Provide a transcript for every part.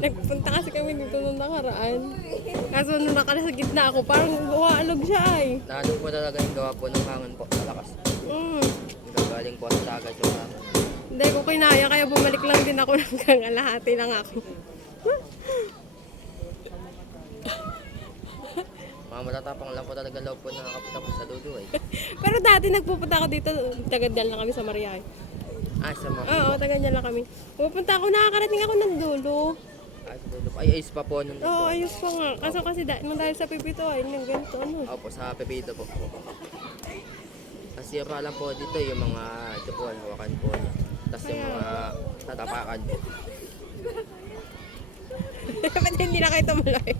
Nagpunta kasi kami dito nung nakaraan. Kaso nung nakalasa gitna ako, parang uwaalog siya ay. Naano po talaga yung gawa po ng hangin po, malakas. Gagaling po sa dagat yung hangin. Hindi ko kinaya, kaya bumalik lang din ako ng kalahati lang ako. Mga matatapang lang po talaga loob po nakakapunta po sa dulo eh. Pero dati nagpupunta ako dito, tagadal lang kami sa Maria. Sa mga... Oo, tagadal lang kami. Pupunta ako, nakakarating ako ng dulo. Sa dulo po. Ay, ayos pa po nun. Oo, ayos pa nga. Kaso kasi nung dahil sa pipito ay, yung ganito ano. Opo, sa Pepito po. Kasi pa lang po dito yung mga ito po, hawakan po niya. Tapos yung mga tatapakan po. Ba't hindi na kayo tumuloy?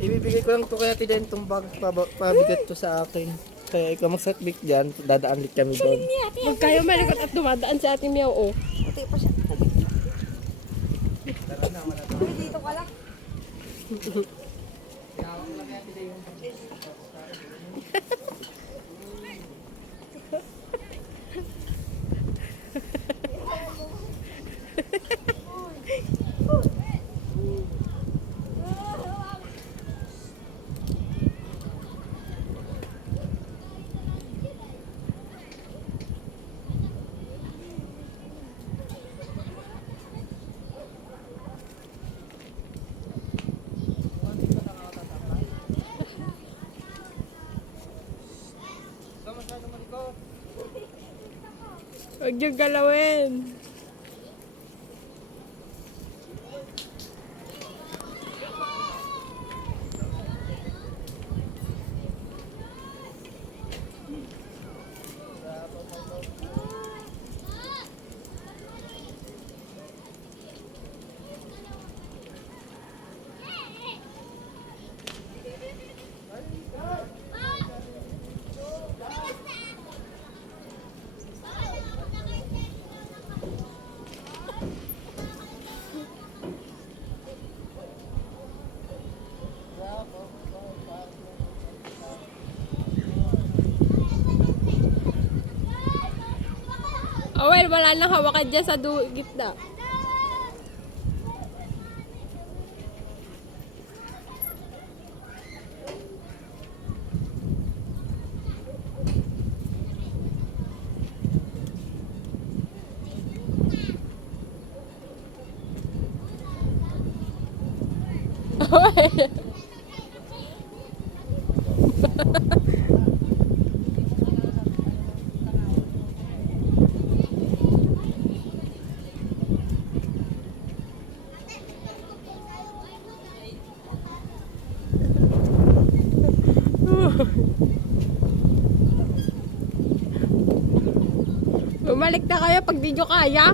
Ibibigay ko lang to kaya tila itong bag pabigat to sa akin. Kaya ikaw magsatbik dyan, dadaan ulit kami doon. Huwag kayo malikot at dumadaan sa ating Miao. Oh. Puti pa siya. Uy, dito ka lang. Huwag yung galawin. Oh, well, wala nang hawakan dyan sa gitna. Bumalik na kayo pag di nyo kaya.